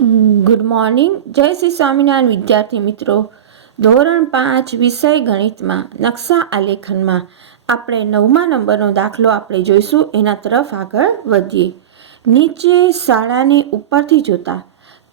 Good morning. જય શ્રી સ્વામિનારાયણ, વિદ્યાર્થી મિત્રો. ધોરણ પાંચ, વિષય ગણિતમાં, નકશા આલેખનમાં આપણે નવમા નંબરનો દાખલો આપણે જોઈશું. એના તરફ આગળ વધીએ. નીચે શાળાને ઉપરથી જોતા,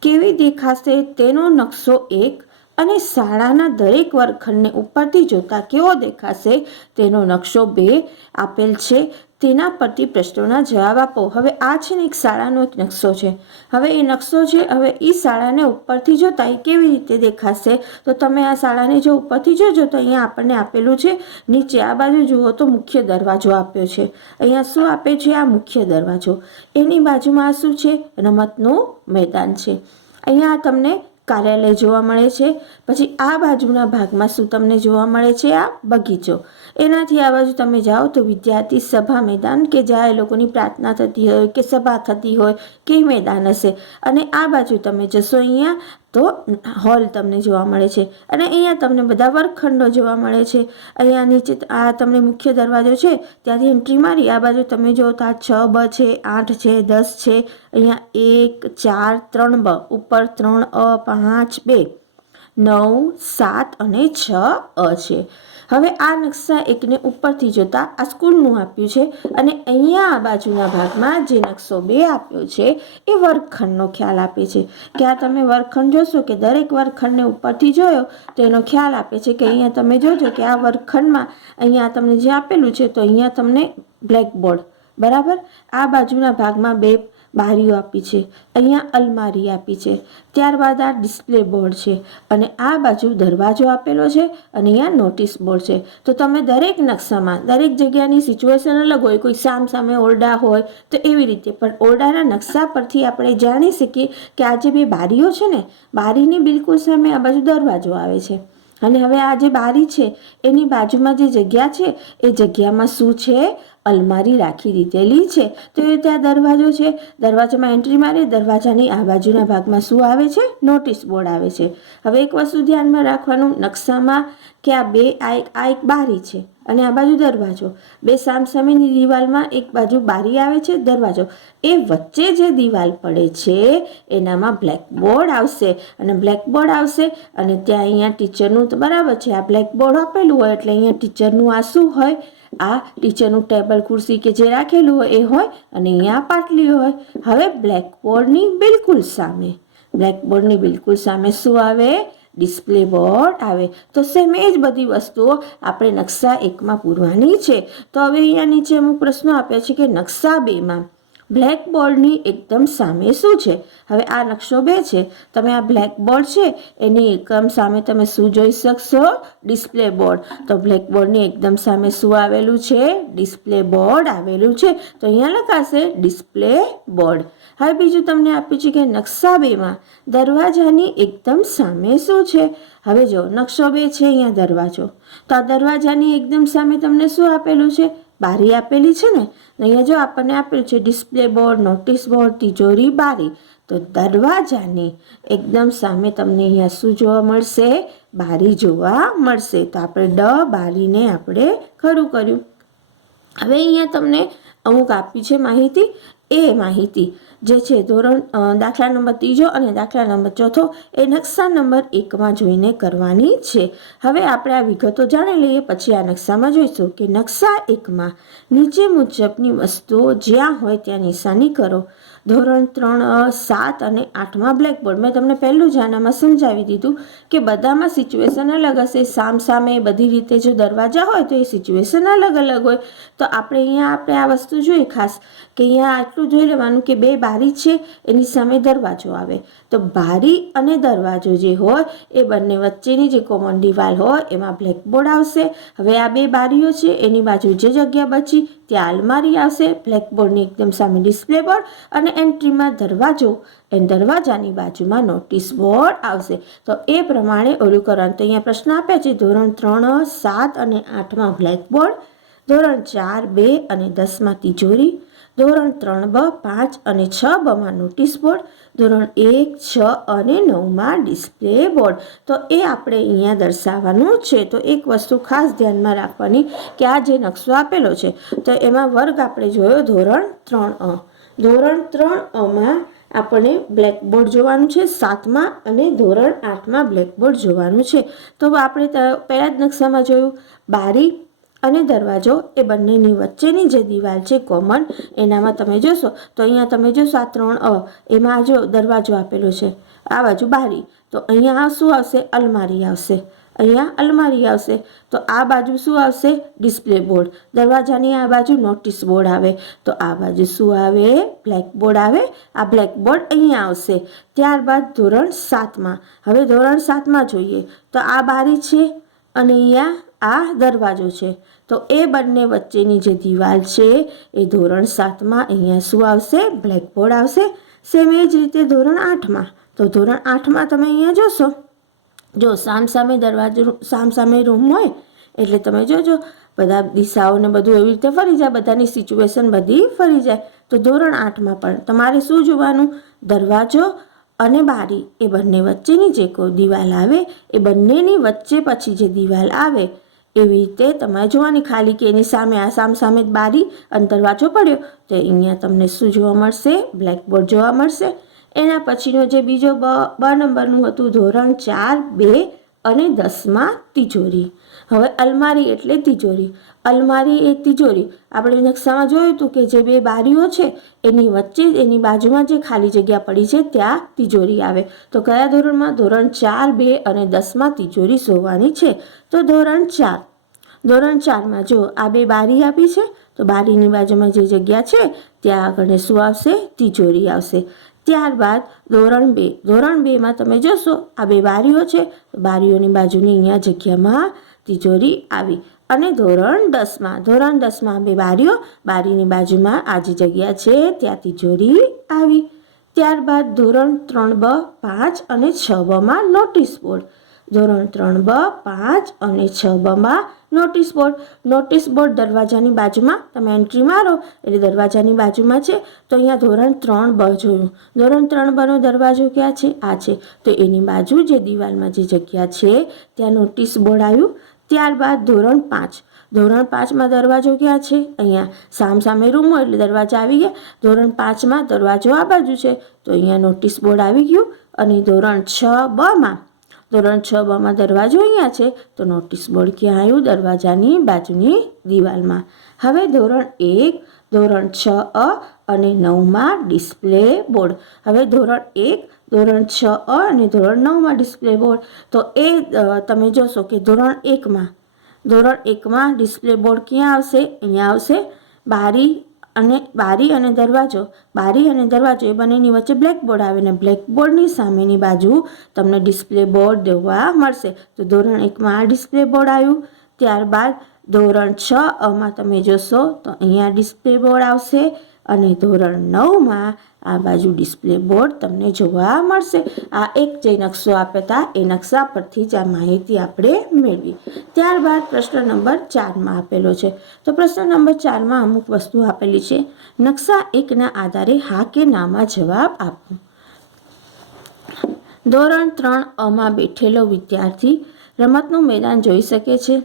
કેવી દેખાશે તેનો નકશો એક અને શાળાના દરેક વર્ગખંડને ઉપરથી જોતા કેવો દેખાશે તેનો નકશો બે આપેલ છે. તેના પરથી પ્રશ્નોના જવાબ આપો. હવે આ છે ને એક શાળાનો એક નકશો છે. હવે એ નકશો છે, હવે એ શાળાને ઉપરથી જોતા એ કેવી રીતે દેખાશે? તો તમે આ શાળાને જો ઉપરથી જોજો તો અહીંયા આપણને આપેલું છે. નીચે આ બાજુ જુઓ તો મુખ્ય દરવાજો આપ્યો છે. અહીંયા શું આપે છે? આ મુખ્ય દરવાજો. એની બાજુમાં શું છે? રમતનું મેદાન છે. અહીંયા તમને કાર્યાલય જોવા મળે છે. પછી આ બાજુના ભાગમાં શું તમને જોવા મળે છે? આ બગીચો. એનાથી આ બાજુ તમે જાઓ તો વિદ્યાર્થી સભા મેદાન કે જ્યાં એ લોકોની પ્રાર્થના થતી હોય કે સભા થતી હોય કે મેદાન હશે. અને આ બાજુ તમે જશો અહીંયા તો હોલ તમને જોવા મળે છે. અને અહીંયા તમને બધા વર્ગખંડો જોવા મળે છે. અહીંયા નીચે આ તમને મુખ્ય દરવાજો છે. ત્યાંથી એન્ટ્રી મારી. આ બાજુ તમે જો તો આ છ બ છે, આઠ છે, દસ છે. અહીંયા એક, ચાર, ત્રણ બ. ઉપર ત્રણ અ, પાંચ, બે, નવ, સાત અને છ અ છે. હવે આ નકશા એકને ઉપરથી જોતા આ સ્કૂલનું આપ્યું છે અને અહીંયા આ બાજુના ભાગમાં જે નકશો બે આપ્યો છે એ વર્ગખંડનો ખ્યાલ આપે છે. કે આ તમે વર્ગખંડ જોશો કે દરેક વર્ગખંડને ઉપરથી જોયો તો એનો ખ્યાલ આપે છે કે અહીંયા તમે જોજો કે આ વર્ગખંડમાં અહીંયા તમને જે આપેલું છે તો અહીંયા તમને બ્લેકબોર્ડ. બરાબર? આ બાજુના ભાગમાં બે બારીઓ આપી છે, અહીંયા અલમારી આપી છે, ત્યારબાદ આ ડિસ્પ્લે બોર્ડ છે અને આ બાજુ દરવાજો આપેલો છે અને અહીંયા નોટિસ બોર્ડ છે. તો તમે દરેક નકશામાં, દરેક જગ્યાની સિચ્યુએશન અલગ હોય, કોઈ સામ સામે ઓરડા હોય, તો એવી રીતે, પણ ઓરડાના નકશા પરથી આપણે જાણી શકીએ કે આ જે બે બારીઓ છે ને, બારીની બિલકુલ સામે આ બાજુ દરવાજો આવે છે. અને હવે આ જે બારી છે, એની બાજુમાં જે જગ્યા છે, એ જગ્યામાં શું છે? અલમારી રાખી દીધેલી છે. તો એ ત્યાં દરવાજો છે. દરવાજામાં એન્ટ્રી મારી, દરવાજાની આ બાજુના ભાગમાં શું આવે છે? નોટિસ બોર્ડ આવે છે. હવે એક વસ્તુ ધ્યાનમાં રાખવાનું, નકશામાં કે આ બે, આ એક આ એક બારી છે અને આ બાજુ દરવાજો. બે સામસામેની દિવાલમાં એક બાજુ બારી આવે છે, દરવાજો. એ વચ્ચે જે દિવાલ પડે છે, એનામાં બ્લેકબોર્ડ આવશે અને બ્લેકબોર્ડ આવશે અને ત્યાં અહીંયા ટીચરનું તો બરાબર છે, આ બ્લેકબોર્ડ આપેલું હોય એટલે અહીંયા ટીચરનું આ શું હોય. આ ટીચરનું ટેબલ ખુરશી કે જે રાખેલું હોય એ હોય અને અહીંયા પાટલી હોય. હવે બ્લેકબોર્ડની બિલકુલ સામે. બ્લેકબોર્ડની બિલકુલ સામે શું આવે? ડિસ્પ્લે બોર્ડ આવે. તો સેમ એ જ બધી વસ્તુઓ આપણે નકશા એકમાં પૂરવાની છે. તો હવે અહીંયા નીચે અમુક પ્રશ્નો આપ્યા છે કે નકશા બેમાં બ્લેકબોર્ડની એકદમ સામે શું છે? હવે આ નકશો બે છે. તમે આ બ્લેકબોર્ડ છે, એની એકદમ સામે તમે શું જોઈ શકશો? Display board. તો બ્લેકબોર્ડની એકદમ સામે શું આવેલું છે? ડિસ્પ્લે બોર્ડ આવેલું છે. તો અહીંયા લખાશે ડિસ્પ્લે બોર્ડ. હવે બીજું તમને આપ્યું છે કે નકશા બેમાં દરવાજાની એકદમ સામે શું છે? હવે જો નકશો બે છે, અહીંયા દરવાજો. તો આ દરવાજાની એકદમ સામે તમને શું આપેલું છે? બારી આપેલી છે ને અહીંયા જો આપણને આપેલું છે ડિસ્પ્લે બોર્ડ નોટિસ બોર્ડ તિજોરી બારી, તો દરવાજાની એકદમ સામે તમને અહીંયા શું જોવા મળશે? બારી જોવા મળશે. તો આપણે ડ બારીને આપણે ખરું કર્યું. હવે અહીંયા તમને અમુક આપી છે માહિતી. એ માહિતી જે છે ધોરણ દાખલા નંબર ત્રીજો અને દાખલા નંબર ચોથો એ નકશા નંબર એકમાં જોઈને કરવાની છે. હવે આપણે આ વિગતો જાણી લઈએ, પછી આ નકશામાં જોઈશું કે નકશા એકમાં નીચે મુજબની વસ્તુઓ જ્યાં હોય ત્યાં નિશાની કરો. ધોરણ ત્રણ સાત અને આઠમાં બ્લેકબોર્ડ મેં તમને પહેલું જ આનામાં સમજાવી દીધું કે બધામાં સિચ્યુએશન અલગ હશે. સામ સામે બધી રીતે જો દરવાજા હોય તો એ સિચ્યુએશન અલગ અલગ હોય. તો આપણે અહીંયા આપણે આ વસ્તુ જોઈએ ખાસ, કે અહીંયા આટલું જોઈ લેવાનું કે બે બારી છે, એની સામે દરવાજો આવે. તો બારી અને દરવાજો જે હોય, એ બંને વચ્ચેની જે કોમન દિવાલ હોય, એમાં બ્લેકબોર્ડ આવશે. હવે આ બે બારીઓ છે, એની બાજુ જે જગ્યા બચી, ત્યાં અલમારી આવશે. બ્લેકબોર્ડની એકદમ સામે ડિસ્પ્લે બોર્ડ અને એન્ટ્રીમાં દરવાજો. એ દરવાજાની બાજુમાં નોટિસ બોર્ડ આવશે. તો એ પ્રમાણે ઓલું કરવાનું. તો અહીંયા પ્રશ્ન આપ્યા છે, ધોરણ ત્રણ, સાત અને આઠમાં બ્લેકબોર્ડ ધોરણ ચાર બે અને દસમાં તિજોરી, ધોરણ ત્રણ બ, પાંચ અને છ બમાં નોટિસ બોર્ડ, ધોરણ એક, છ અને નવમાં ડિસ્પ્લે બોર્ડ. તો એ આપણે અહીંયા દર્શાવવાનું છે. તો એક વસ્તુ ખાસ ધ્યાનમાં રાખવાની કે આ જે નકશો આપેલો છે, તો એમાં વર્ગ આપણે જોયો ધોરણ ત્રણ અ. ધોરણ ત્રણ અમાં આપણે બ્લેકબોર્ડ જોવાનું છે, સાતમાં અને ધોરણ આઠમાં બ્લેકબોર્ડ જોવાનું છે. તો આપણે પહેલાં જ નકશામાં જોયું, બારી અને દરવાજો એ બંનેની વચ્ચેની જે દિવાલ છે કોમન, એનામાં તમે જોશો તો અહીંયા તમે જોશો આ ત્રણ અ, એમાં જો દરવાજો આપેલો છે, આ બાજુ બારી, તો અહીંયા શું આવશે? અલમારી આવશે. અહીંયા અલમારી આવશે, તો આ બાજુ શું આવશે? Display board. દરવાજાની આ બાજુ નોટિસ બોર્ડ આવે, તો આ બાજુ શું આવે? બ્લેક બોર્ડ આવે, આ બ્લેક બોર્ડ અહીંયા આવશે. ત્યારબાદ ધોરણ સાતમાં. હવે ધોરણ સાતમાં જોઈએ, તો આ બારી છે અને અહીંયા આ દરવાજો છે. તો એ બંને વચ્ચેની જે દિવાલ છે, એ ધોરણ સાતમાં અહીંયા શું આવશે? બ્લેકબોર્ડ આવશે. સેમ એ જ રીતે ધોરણ આઠમાં. તો ધોરણ આઠમાં તમે અહીંયા જોશો. જો સામસામે દરવાજો સામસામે રૂમ હોય, એટલે તમે જોજો. બધા દિશાઓને બધું એવી રીતે ફરી જાય, બધાની સિચ્યુએશન બધી ફરી જાય. તો ધોરણ આઠમાં પણ તમારે શું જોવાનું? દરવાજો અને બારી, એ બંને વચ્ચેની જે કોઈ દિવાલ આવે, એ બંનેની વચ્ચે પછી જે દિવાલ આવે એવી રીતે તમારે જોવાની ખાલી કે એની સામે આ સામ સામે જ બારી અને દરવાજો પડ્યો. તો અહીંયા તમને શું જોવા મળશે? બ્લેકબોર્ડ જોવા મળશે. એના પછીનો જે બીજો બ નંબરનું હતું ધોરણ ચાર બે અને દસમાં તિજોરી. હવે અલમારી એટલે તિજોરી. અલમારી એ તિજોરી. આપણે નકશામાં જોયું હતું કે જે બે બારીઓ છે, એની વચ્ચે, એની બાજુમાં જે ખાલી જગ્યા પડી છે, ત્યાં તિજોરી આવે. તો કયા ધોરણમાં? ધોરણ ચાર, બે અને દસમાં તિજોરી સોવાની છે. તો ધોરણ ચાર. ધોરણ ચારમાં જો આ બે બારી આપી છે, તો બારીની બાજુમાં જે જગ્યા છે, ત્યાં આગળ શું આવશે? તિજોરી આવશે. ત્યારબાદ ધોરણ બે. ધોરણ બેમાં તમે જોશો, આ બે બારીઓ છે. બારીઓની બાજુની અહીંયા જગ્યામાં તિજોરી આવી. અને ધોરણ દસમાં. ધોરણ દસમાં બે બારીઓ, બારીની બાજુમાં આ જે જગ્યા છે, ત્યાં તિજોરી આવી. ત્યારબાદ ધોરણ ત્રણ બ, પાંચ અને છ બમાં નોટિસ બોર્ડ. ધોરણ ત્રણ બ, પાંચ અને છ બમાં નોટિસ બોર્ડ નોટિસ બોર્ડ દરવાજાની બાજુમાં. તમે એન્ટ્રી મારો, એટલે દરવાજાની બાજુમાં છે. તો અહીંયા ધોરણ ત્રણ બ જોયું. ધોરણ ત્રણ બનો દરવાજો ક્યાં છે? આ છે. તો એની બાજુ જે દિવાલમાં જે જગ્યા છે, ત્યાં નોટિસ બોર્ડ આવ્યું. ત્યારબાદ ધોરણ પાંચ. ધોરણ પાંચમાં દરવાજો ક્યાં છે? અહીંયા સામ સામે રૂમ એટલે દરવાજા આવી ગયા. ધોરણ પાંચમાં દરવાજો આ બાજુ છે. તો અહીંયા નોટિસ બોર્ડ આવી ગયું. અને ધોરણ છ બમાં ધોરણ છ બમાં દરવાજો અહીંયા છે તો નોટિસ બોર્ડ ક્યાં આવ્યું? દરવાજાની બાજુની દિવાલમાં. હવે ધોરણ એક, ધોરણ છ અ અને નવમાં ડિસ્પ્લે બોર્ડ હવે ધોરણ એક, ધોરણ છ અ અને ધોરણ નવમાં ડિસ્પ્લે બોર્ડ તો એ તમે જોશો કે ધોરણ એકમાં ધોરણ એકમાં ડિસ્પ્લે બોર્ડ ક્યાં આવશે? અહીંયા આવશે બારી અને બારી અને દરવાજો. બારી અને દરવાજો એ બંનેની વચ્ચે બ્લેકબોર્ડ આવે ને બ્લેકબોર્ડની સામેની બાજુ તમને ડિસ્પ્લે બોર્ડ જોવા મળશે. તો ધોરણ એકમાં આ ડિસ્પ્લે બોર્ડ આવ્યું. ત્યારબાદ ધોરણ છ અમાં તમે જોશો તો અહીંયા ડિસ્પ્લે બોર્ડ આવશે. અને ધોરણ નવમાં આ બાજુ ડિસ્પ્લે બોર્ડ તમને જોવા મળશે. આ એક જે નકશો આપ્યા એ નકશા પરથી જ આ માહિતી આપણે મેળવી. ત્યારબાદ પ્રશ્ન નંબર ચારમાં આપેલો છે. તો પ્રશ્ન નંબર ચારમાં અમુક વસ્તુ આપેલી છે. નકશા એકના આધારે હા કે નામાં જવાબ આપો. ધોરણ ત્રણ અમાં બેઠેલો વિદ્યાર્થી રમતનું મેદાન જોઈ શકે છે.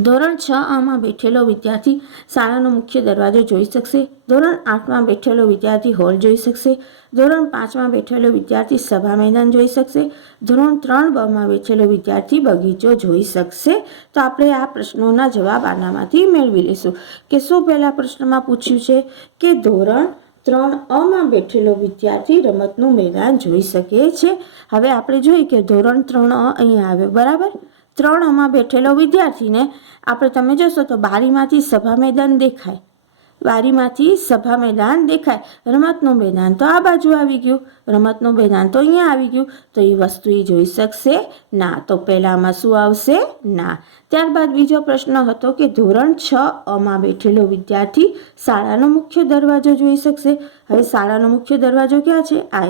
ધોરણ છ આમાં બેઠેલો વિદ્યાર્થી શાળાનો મુખ્ય દરવાજો જોઈ શકશે. ધોરણ આઠમાં બેઠેલો વિદ્યાર્થી હોલ જોઈ શકશે. ધોરણ પાંચમાં બેઠેલો વિદ્યાર્થી સભા મેદાન જોઈ શકશે. ધોરણ ત્રણ બમાં બેઠેલો વિદ્યાર્થી બગીચો જોઈ શકશે. તો આપણે આ પ્રશ્નોના જવાબ આનામાંથી મેળવી લઈશું. કે શું પહેલા પ્રશ્નમાં પૂછ્યું છે? કે ધોરણ ત્રણ અમાં બેઠેલો વિદ્યાર્થી રમતનું મેદાન જોઈ શકે છે. હવે આપણે જોઈએ કે ધોરણ ત્રણ અહીંયા આવ્યો. બરાબર? ત્રણ અમાં બેઠેલો વિદ્યાર્થીને આપણે તમે જોશો તો બારીમાંથી સભા મેદાન દેખાય. બારીમાંથી સભા મેદાન દેખાય. રમતનું મેદાન તો આ બાજુ આવી ગયું. રમતનું મેદાન તો અહીંયા આવી ગયું. તો એ વસ્તુ એ જોઈ શકશે ના. તો પહેલાંમાં શું આવશે? ના. ત્યારબાદ બીજો પ્રશ્ન હતો કે ધોરણ છ અમાં બેઠેલો વિદ્યાર્થી શાળાનો મુખ્ય દરવાજો જોઈ શકશે. હવે શાળાનો મુખ્ય દરવાજો ક્યાં છે? આ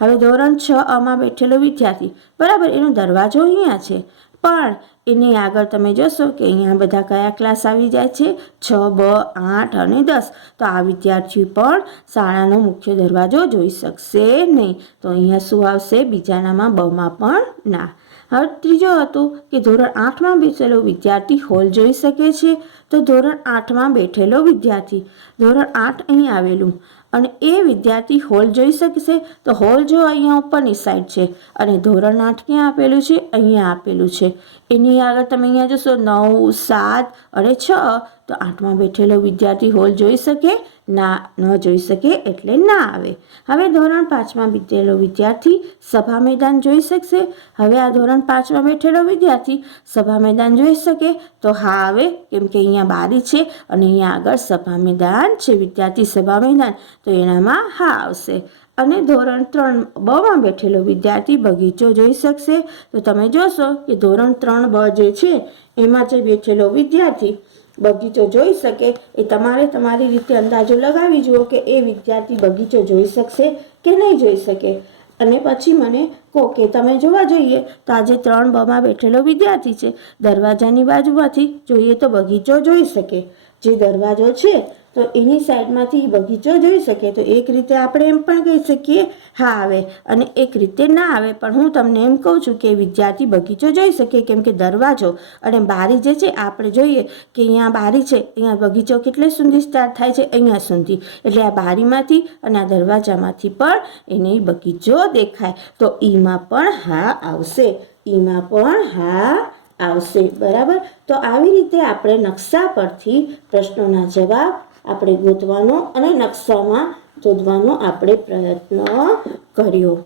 હવે ધોરણ છ અમાં બેઠેલો વિદ્યાર્થી. બરાબર, એનો દરવાજો અહીંયા છે. પણ એની આગળ તમે જોશો કે અહીંયા બધા કયા ક્લાસ આવી જાય છે? છ, બ, આઠ અને દસ. તો આ વિદ્યાર્થી પણ શાળાનો મુખ્ય દરવાજો જોઈ શકશે નહીં. તો અહીંયા શું આવશે? બીજાનામાં બમાં પણ ના. હવે ત્રીજો હતું કે ધોરણ આઠમાં બેઠેલો વિદ્યાર્થી હોલ જોઈ શકે છે? તો ધોરણ આઠમાં બેઠેલો વિદ્યાર્થી. ધોરણ આઠ અહીં આવેલું. અને એ વિદ્યાર્થી હોલ જોઈ શકશે તો હોલ જો અહીંયા ઉપરની સાઈડ છે અને ધોરણ આઠ ક્યાં આપેલું છે, અહીંયા આપેલું છે. એની આગળ તમે અહીંયા જોશો નવ, સાત અને છ, તો આઠમાં બેઠેલો વિદ્યાર્થી હોલ જોઈ શકે, ના, ન જોઈ શકે એટલે ના આવે. હવે ધોરણ પાંચમાં બેઠેલો વિદ્યાર્થી સભા મેદાન જોઈ શકશે. હવે આ ધોરણ પાંચમાં બેઠેલો વિદ્યાર્થી સભા મેદાન જોઈ શકે. તો હા આવે, કેમ કે અહીંયા બારી છે અને અહીંયા આગળ સભા મેદાન છે, વિદ્યાર્થી સભા મેદાન. તો એનામાં હા આવશે. અને ધોરણ ત્રણ બમાં બેઠેલો વિદ્યાર્થી બગીચો જોઈ શકશે. તો તમે જોશો કે ધોરણ ત્રણ બ જે છે, એમાં જે બેઠેલો વિદ્યાર્થી બગીચો જોઈ શકે. એ તમારે તમારી રીતે અંદાજો લગાવી જુઓ કે એ વિદ્યાર્થી બગીચો જોઈ શકશે કે નહીં જોઈ શકે. અને પછી મને કહો કે તમે જોવા જોઈએ તો આજે ત્રણ બમાં બેઠેલો વિદ્યાર્થી છે. દરવાજાની બાજુમાંથી જોઈએ તો બગીચો જોઈ શકે. જે દરવાજો છે તો એની સાઈડમાંથી બગીચો જોઈ શકે. તો એક રીતે આપણે એમ પણ કહી શકીએ, હા આવે અને એક રીતે ના આવે. પણ હું તમને એમ કહું છું કે વિદ્યાર્થી બગીચો જોઈ શકે, કેમ કે દરવાજો અને બારી જે છે, આપણે જોઈએ કે અહીંયા બારી છે, અહીંયા બગીચો કેટલે સુધી સ્ટાર્ટ થાય છે, અહીંયા સુધી. એટલે આ બારીમાંથી અને આ દરવાજામાંથી પણ એને બગીચો દેખાય. તો ઈમાં પણ હા આવશે. ઈમાં પણ હા આવશે. બરાબર? તો આવી રીતે આપણે નકશા પરથી પ્રશ્નોના જવાબ આપણે ગોતવાનો અને નકશામાં શોધવાનો આપણે પ્રયત્ન કર્યો.